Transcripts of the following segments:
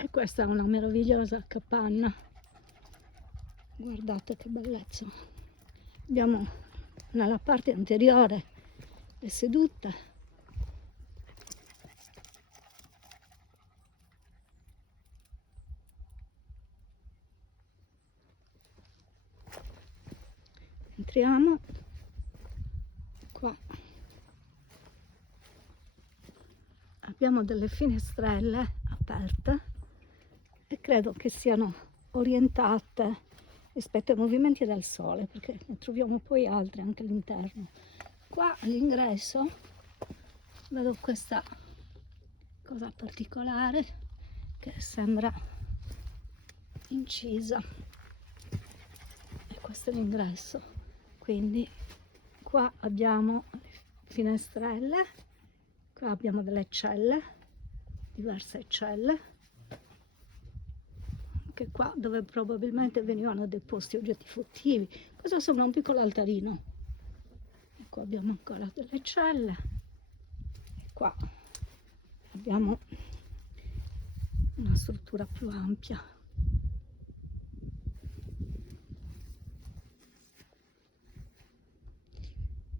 E questa è una meravigliosa capanna, guardate che bellezza. Abbiamo nella parte anteriore le sedute, entriamo qua, abbiamo delle finestrelle aperte e credo che siano orientate rispetto ai movimenti del sole, perché ne troviamo poi altre anche all'interno. Qua all'ingresso vedo questa cosa particolare che sembra incisa, e questo è l'ingresso. Quindi qua abbiamo finestrelle, qua abbiamo delle celle, diverse celle, anche qua dove probabilmente venivano deposti oggetti furtivi. Questo sembra un piccolo altarino. E qua abbiamo ancora delle celle, e qua abbiamo una struttura più ampia.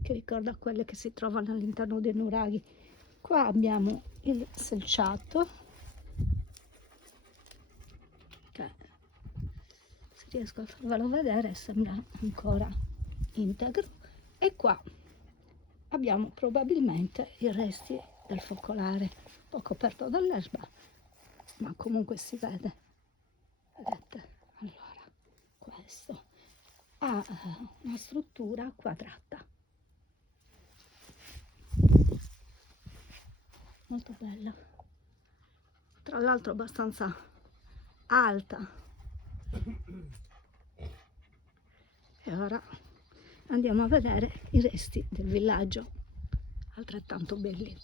Che ricorda quelle che si trovano all'interno dei nuraghi. Qua abbiamo il selciato, che se riesco a farvelo vedere sembra ancora integro, e qua abbiamo probabilmente i resti del focolare, un po' coperto dall'erba, ma comunque si vede, vedete? Allora, questo ha una struttura quadrata, molto bella, tra l'altro abbastanza alta. E ora andiamo a vedere i resti del villaggio, altrettanto belli.